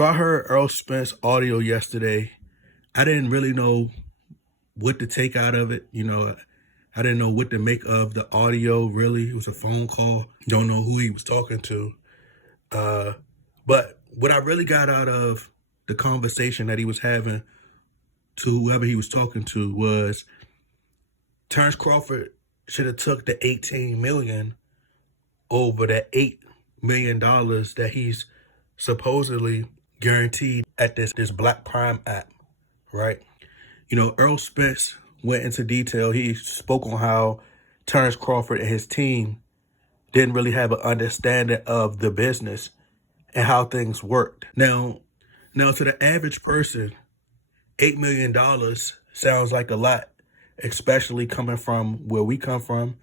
So I heard Errol Spence audio yesterday. I didn't really know what to take out of it. I didn't know what to make of the audio, really. It was a phone call. Don't know who he was talking to. But what I really got out of the conversation that he was having to whoever he was talking to was Terence Crawford should have took the $18 million over the $8 million that he's supposedly guaranteed at this Black Prime app, right? Errol Spence went into detail. He spoke on how Terence Crawford and his team didn't really have an understanding of the business and how things worked. Now to the average person, $8 million sounds like a lot, especially coming from where we come from,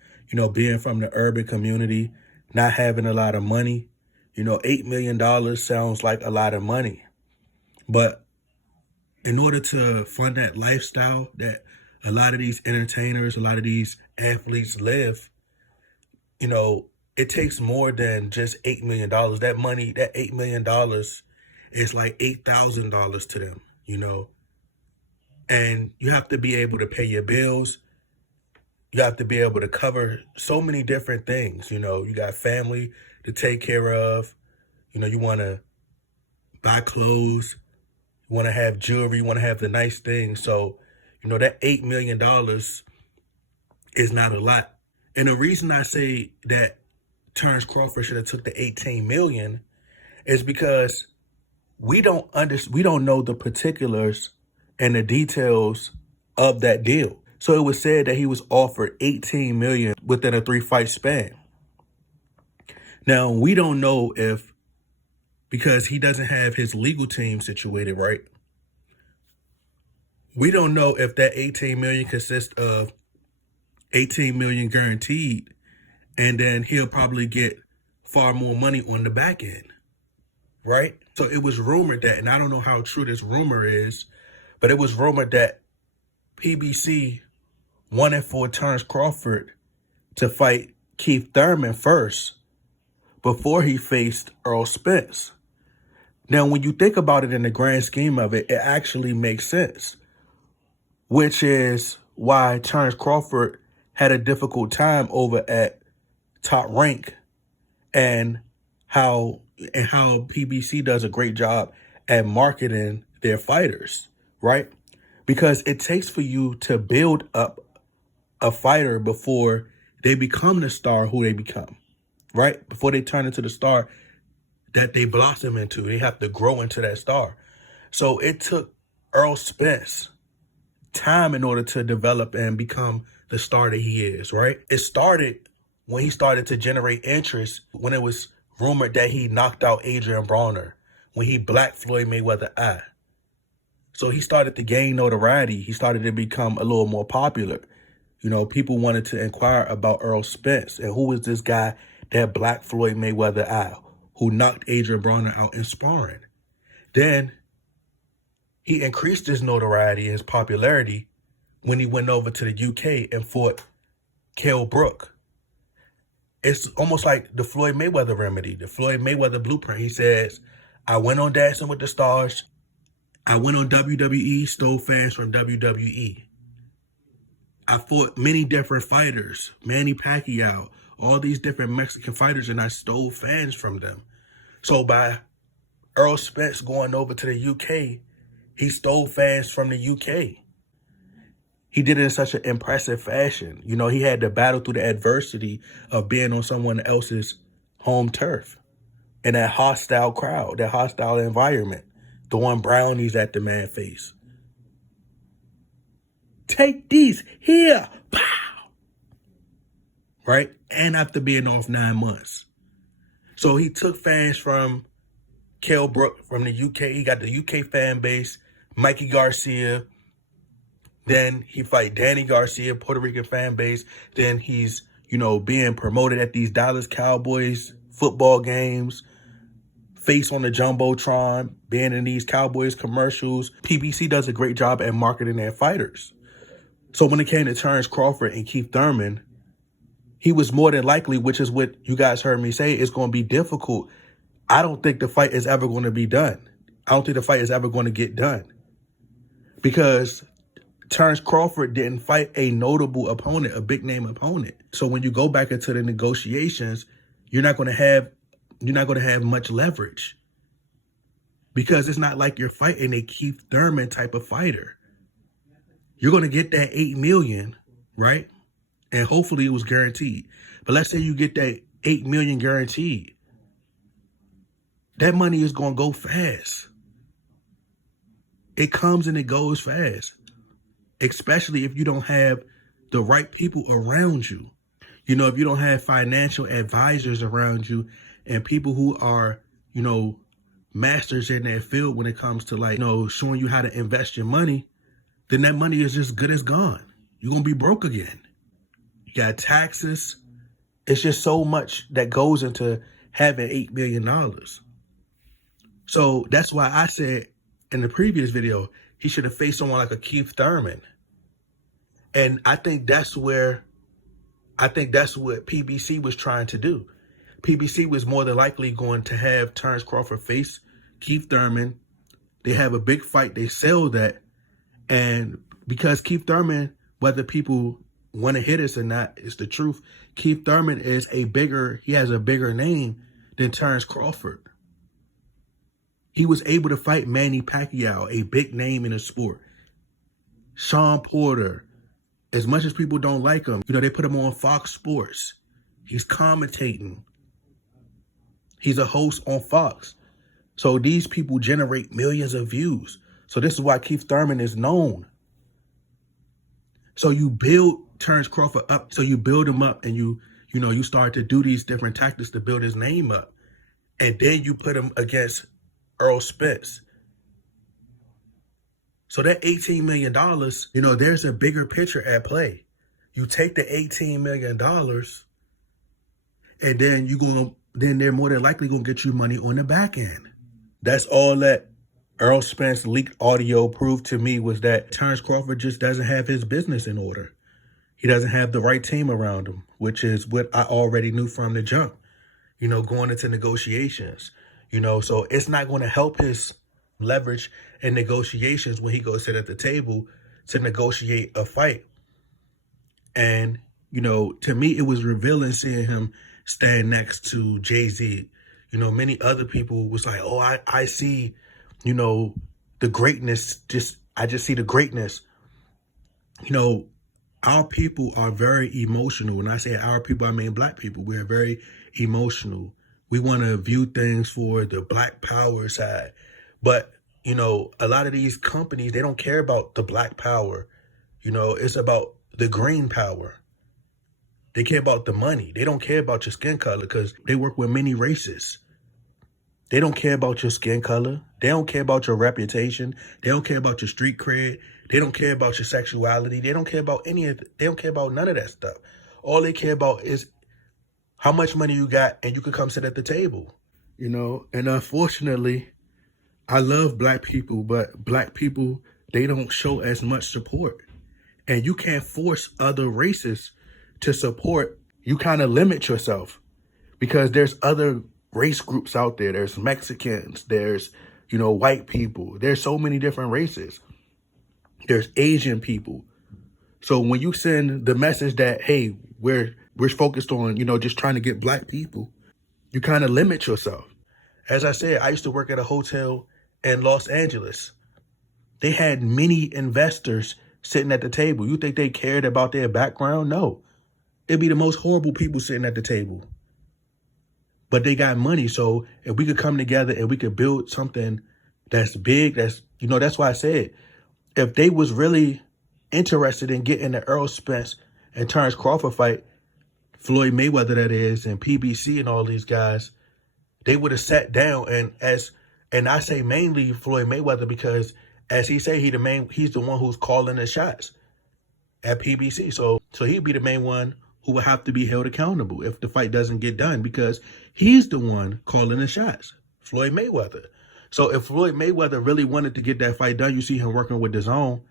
being from the urban community, not having a lot of money. $8 million sounds like a lot of money. But in order to fund that lifestyle that a lot of these entertainers, a lot of these athletes live, it takes more than just $8 million. That money, that $8 million is like $8,000 to them, And you have to be able to pay your bills. You have to be able to cover so many different things. You got family to take care of. You want to buy clothes. You want to have jewelry. You want to have the nice things. So, that $8 million is not a lot. And the reason I say that Terence Crawford should have took the $18 million is because we don't know the particulars and the details of that deal. So it was said that he was offered $18 million within a 3-fight span. Now, we don't know if, because he doesn't have his legal team situated right, we don't know if that $18 million consists of $18 million guaranteed, and then he'll probably get far more money on the back end, right? So it was rumored that, and I don't know how true this rumor is, but it was rumored that PBC wanted for Terence Crawford to fight Keith Thurman first before he faced Errol Spence. Now, when you think about it in the grand scheme of it, it actually makes sense, which is why Terence Crawford had a difficult time over at Top Rank, and how PBC does a great job at marketing their fighters, right? Because it takes for you to build up a fighter before they become the star who they become, right? Before they turn into the star that they blossom into. They have to grow into that star. So it took Errol Spence time in order to develop and become the star that he is, right? It started when he started to generate interest, when it was rumored that he knocked out Adrian Broner, when he blacked Floyd Mayweather eye. So he started to gain notoriety. He started to become a little more popular. People wanted to inquire about Errol Spence and who was this guy that blacked Floyd Mayweather eye, who knocked Adrian Broner out in sparring. Then he increased his notoriety and his popularity when he went over to the UK and fought Kell Brook. It's almost like the Floyd Mayweather remedy, the Floyd Mayweather blueprint. He says, I went on Dancing with the Stars. I went on WWE, stole fans from WWE. I fought many different fighters, Manny Pacquiao, all these different Mexican fighters, and I stole fans from them. So by Errol Spence going over to the UK, he stole fans from the UK. He did it in such an impressive fashion. He had to battle through the adversity of being on someone else's home turf in that hostile crowd, that hostile environment, throwing brownies at the man's face. Take these here, pow! Right? And after being off 9 months. So he took fans from Kell Brook from the UK. He got the UK fan base, Mikey Garcia. Then he fight Danny Garcia, Puerto Rican fan base. Then he's, being promoted at these Dallas Cowboys football games, face on the Jumbotron, being in these Cowboys commercials. PBC does a great job at marketing their fighters. So when it came to Terence Crawford and Keith Thurman, he was more than likely, which is what you guys heard me say, it's going to be difficult. I don't think the fight is ever going to be done. I don't think the fight is ever going to get done because Terence Crawford didn't fight a notable opponent, a big name opponent. So when you go back into the negotiations, you're not going to have much leverage because it's not like you're fighting a Keith Thurman type of fighter. You're going to get that $8 million, right? And hopefully it was guaranteed. But let's say you get that $8 million guaranteed. That money is going to go fast. It comes and it goes fast, especially if you don't have the right people around you. You know, if you don't have financial advisors around you and people who are, you know, masters in their field when it comes to, like, you know, showing you how to invest your money, then that money is just good as gone. You're going to be broke again. You got taxes. It's just so much that goes into having $8 million. So that's why I said in the previous video, he should have faced someone like a Keith Thurman. And I think that's what PBC was trying to do. PBC was more than likely going to have Terence Crawford face Keith Thurman. They have a big fight. They sell that. And because Keith Thurman, whether people want to hit us or not, it's the truth. Keith Thurman he has a bigger name than Terence Crawford. He was able to fight Manny Pacquiao, a big name in the sport. Sean Porter, as much as people don't like him, you know, they put him on Fox Sports. He's commentating. He's a host on Fox. So these people generate millions of views. So this is why Keith Thurman is known. So you build Terence Crawford up. So you build him up and you start to do these different tactics to build his name up. And then you put him against Errol Spence. So that $18 million, you know, there's a bigger picture at play. You take the $18 million and then they're more than likely going to get you money on the back end. That's all that Errol Spence leaked audio proved to me, was that Terence Crawford just doesn't have his business in order. He doesn't have the right team around him, which is what I already knew from the jump, you know, going into negotiations. You know, so it's not going to help his leverage in negotiations when he goes sit at the table to negotiate a fight. And, you know, to me, it was revealing seeing him stand next to Jay-Z. You know, many other people was like, oh, I see, you know, the greatness. I just see the greatness. You know, our people are very emotional. When I say our people, I mean Black people. We're very emotional. We want to view things for the Black power side. But, you know, a lot of these companies, they don't care about the Black power. You know, it's about the green power. They care about the money. They don't care about your skin color because they work with many races. They don't care about your skin color. They don't care about your reputation. They don't care about your street cred. They don't care about your sexuality. They don't care about they don't care about none of that stuff. All they care about is how much money you got and you can come sit at the table. You know, and unfortunately, I love Black people, but Black people, they don't show as much support. And you can't force other races to support. You kind of limit yourself because there's other race groups out there. There's Mexicans, there's, you know, white people. There's so many different races. There's Asian people. So when you send the message that, hey, we're focused on, you know, just trying to get Black people, you kind of limit yourself. As I said, I used to work at a hotel in Los Angeles. They had many investors sitting at the table. You think they cared about their background? No. It'd be the most horrible people sitting at the table. But they got money. So if we could come together and we could build something that's big, that's, you know, that's why I said, if they was really interested in getting the Errol Spence and Terence Crawford fight, Floyd Mayweather that is, and PBC and all these guys, they would have sat down and I say mainly Floyd Mayweather because as he say, he's the one who's calling the shots at PBC. So he'd be the main one who would have to be held accountable if the fight doesn't get done because he's the one calling the shots, Floyd Mayweather. So if Floyd Mayweather really wanted to get that fight done, you see him working with DAZN,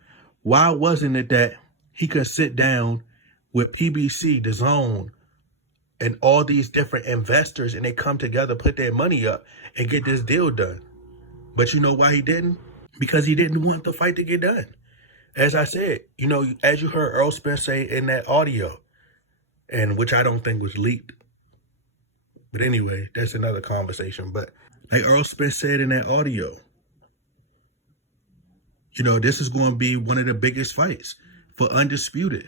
why wasn't it that he could sit down with PBC, DAZN, and all these different investors and they come together, put their money up and get this deal done? But you know why he didn't? Because he didn't want the fight to get done. As I said, as you heard Errol Spence say in that audio, and which I don't think was leaked. But anyway, that's another conversation. But like Errol Spence said in that audio, this is going to be one of the biggest fights for undisputed.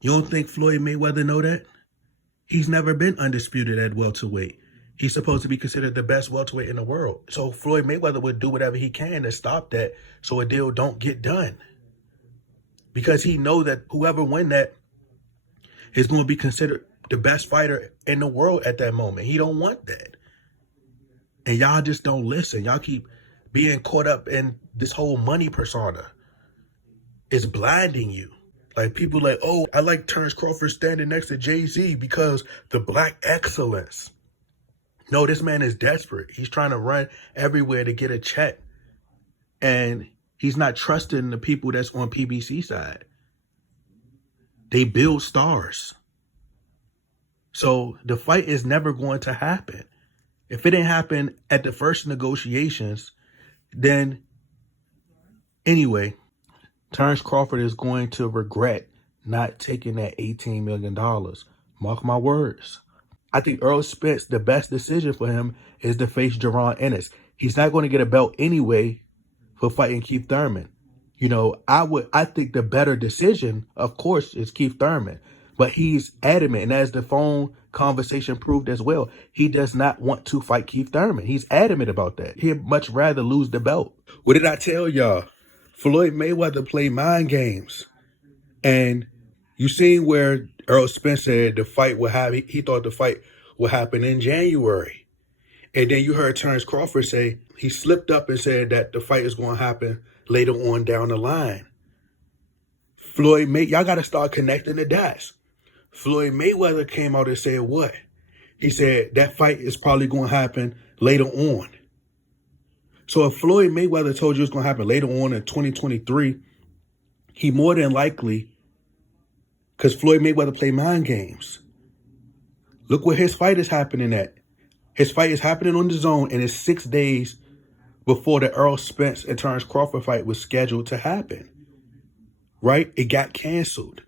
You don't think Floyd Mayweather know that? He's never been undisputed at welterweight. He's supposed to be considered the best welterweight in the world. So Floyd Mayweather would do whatever he can to stop that so a deal don't get done. Because he know that whoever win that is going to be considered the best fighter in the world at that moment. He don't want that. And y'all just don't listen. Y'all keep being caught up in this whole money persona. It's blinding you. Like people like, oh, I like Terence Crawford standing next to Jay-Z because the black excellence. No, this man is desperate. He's trying to run everywhere to get a check. And he's not trusting the people that's on PBC side. They build stars. So the fight is never going to happen. If it didn't happen at the first negotiations, then anyway, Terence Crawford is going to regret not taking that $18 million. Mark my words. I think Errol Spence, the best decision for him is to face Jaron Ennis. He's not going to get a belt anyway for fighting Keith Thurman. I think the better decision, of course, is Keith Thurman. But he's adamant, and as the phone conversation proved as well, he does not want to fight Keith Thurman. He's adamant about that. He'd much rather lose the belt. What did I tell y'all? Floyd Mayweather played mind games. And you seen where Errol Spence said the fight would happen. He thought the fight would happen in January. And then you heard Terence Crawford say he slipped up and said that the fight is going to happen later on down the line. Y'all got to start connecting the dots. Floyd Mayweather came out and said what? He said that fight is probably going to happen later on. So if Floyd Mayweather told you it's going to happen later on in 2023, he more than likely, because Floyd Mayweather played mind games. Look where his fight is happening at. His fight is happening on the zone, and it's 6 days before the Errol Spence and Terence Crawford fight was scheduled to happen. Right? It got canceled.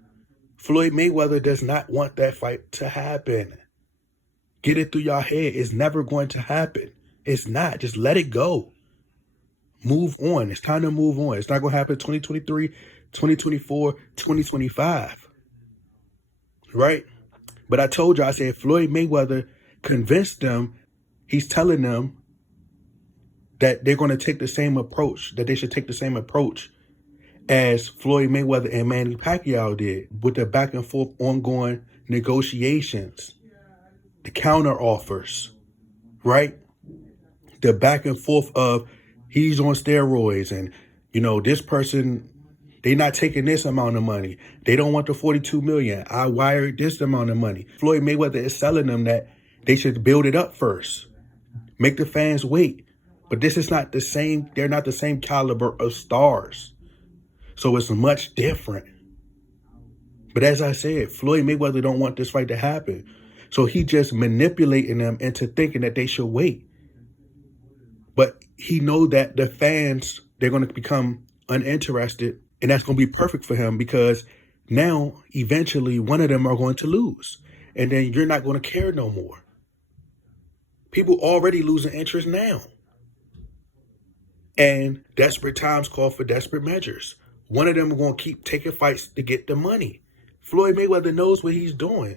Floyd Mayweather does not want that fight to happen. Get it through your head. It's never going to happen. It's not. Just let it go. Move on. It's time to move on. It's not going to happen 2023, 2024, 2025. Right? But I told you, I said Floyd Mayweather convinced them, he's telling them that they're going to take the same approach, that they should take the same approach as Floyd Mayweather and Manny Pacquiao did with the back and forth ongoing negotiations, the counter offers, right? The back and forth of he's on steroids and, this person, they not taking this amount of money. They don't want the $42 million. I wired this amount of money. Floyd Mayweather is selling them that they should build it up first. Make the fans wait. But this is not the same. They're not the same caliber of stars. So it's much different. But as I said, Floyd Mayweather don't want this fight to happen. So he just manipulating them into thinking that they should wait. But he know that the fans, they're going to become uninterested. And that's going to be perfect for him because now, eventually, one of them are going to lose. And then you're not going to care no more. People already losing interest now. And desperate times call for desperate measures. One of them are going to keep taking fights to get the money. Floyd Mayweather knows what he's doing.